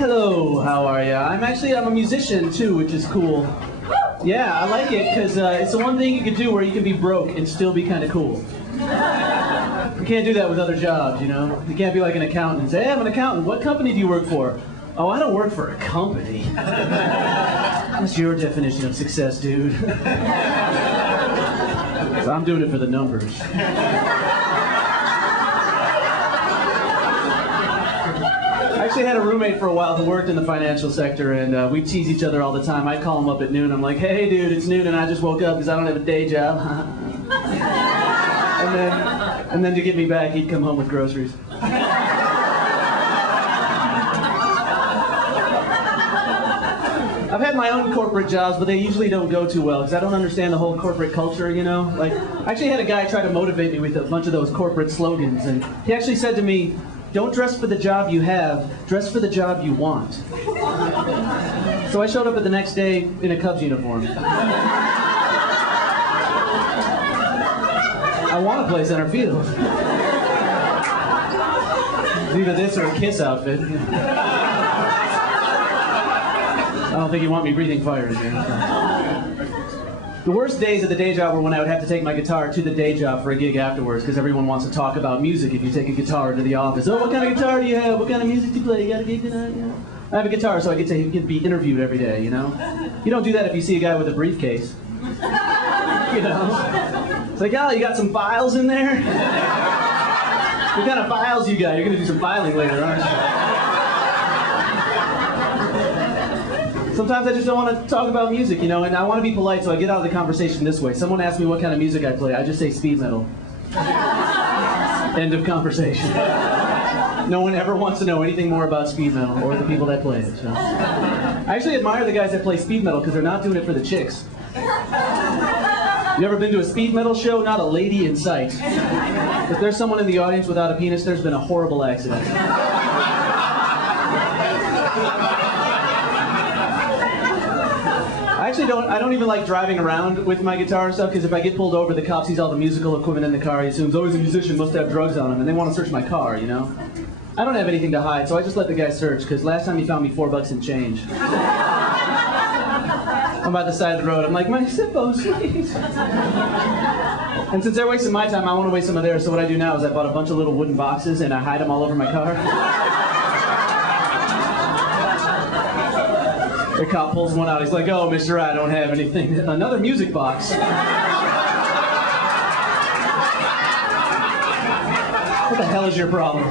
Hello, how are ya? I'm a musician too, which is cool. Yeah, I like it because it's the one thing you can do where you can be broke and still be kind of cool. You can't do that with other jobs, you know? You can't be like an accountant and say, hey, I'm an accountant. What company do you work for? Oh, I don't work for a company. That's your definition of success, dude. I'm doing it for the numbers. I actually had a roommate for a while who worked in the financial sector, and we tease each other all the time. I'd call him up at noon. I'm like, hey, dude, it's noon, and I just woke up because I don't have a day job. and then to get me back, he'd come home with groceries. I've had my own corporate jobs, but they usually don't go too well because I don't understand the whole corporate culture, you know? Like, I actually had a guy try to motivate me with a bunch of those corporate slogans, and he actually said to me, don't dress for the job you have, dress for the job you want. So I showed up at the next day in a Cubs uniform. I want to play center field. It's either this or a Kiss outfit. I don't think you want me breathing fire in here. The worst days at the day job were when I would have to take my guitar to the day job for a gig afterwards, because everyone wants to talk about music if you take a guitar to the office. Oh, what kind of guitar do you have? What kind of music do you play? You got a gig tonight? Yeah. I have a guitar, so I get to be interviewed every day, you know? You don't do that if you see a guy with a briefcase. You know? It's like, oh, you got some files in there? What kind of files you got? You're going to do some filing later, aren't you? Sometimes I just don't want to talk about music, you know, and I want to be polite, so I get out of the conversation this way. Someone asks me what kind of music I play, I just say speed metal. End of conversation. No one ever wants to know anything more about speed metal or the people that play it. So. I actually admire the guys that play speed metal because they're not doing it for the chicks. You ever been to a speed metal show? Not a lady in sight. If there's someone in the audience without a penis, there's been a horrible accident. I don't even like driving around with my guitar and stuff, because if I get pulled over, the cop sees all the musical equipment in the car. He assumes, oh, he's a musician, must have drugs on him, and they want to search my car, you know? I don't have anything to hide, so I just let the guy search, because last time he found me $4 in change. I'm by the side of the road, I'm like, my Zippo, sweet. And since they're wasting my time, I want to waste some of theirs, so what I do now is I bought a bunch of little wooden boxes, and I hide them all over my car. The cop pulls one out. He's like, oh, mister, I don't have anything. Another music box. What the hell is your problem?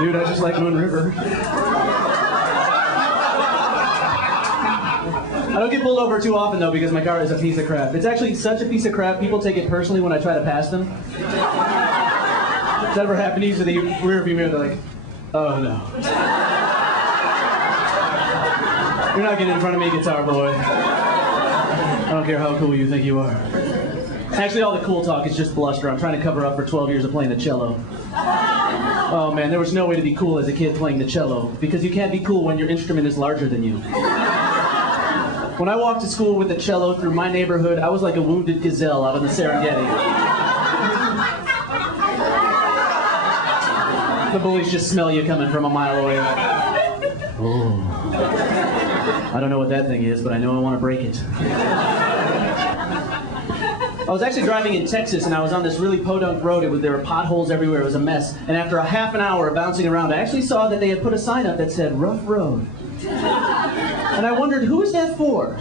Dude, I just like Moon River. I don't get pulled over too often, though, because my car is a piece of crap. It's actually such a piece of crap, people take it personally when I try to pass them. Does that ever happen to you? To the rearview mirror, they're like, oh, no. You're not getting in front of me, guitar boy. I don't care how cool you think you are. Actually, all the cool talk is just bluster. I'm trying to cover up for 12 years of playing the cello. Oh man, there was no way to be cool as a kid playing the cello, because you can't be cool when your instrument is larger than you. When I walked to school with the cello through my neighborhood, I was like a wounded gazelle out in the Serengeti. The bullies just smell you coming from a mile away. Oh. I don't know what that thing is, but I know I want to break it. I was actually driving in Texas, and I was on this really podunk road. There were potholes everywhere. It was a mess. And after a half an hour of bouncing around, I actually saw that they had put a sign up that said, rough road. And I wondered, who is that for?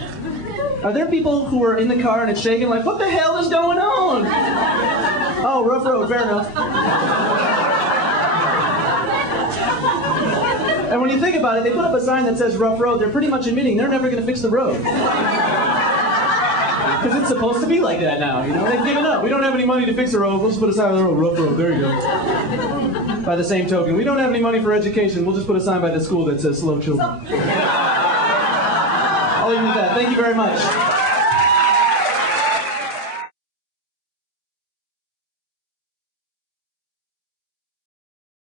Are there people who are in the car and it's shaking like, what the hell is going on? Oh, rough road, fair enough. And when you think about it, they put up a sign that says rough road. They're pretty much admitting they're never going to fix the road. Because it's supposed to be like that now, you know? They've given up. We don't have any money to fix the road. We'll just put a sign on the road, rough road. There you go. By the same token, we don't have any money for education. We'll just put a sign by the school that says slow children. I'll leave it at that. Thank you very much.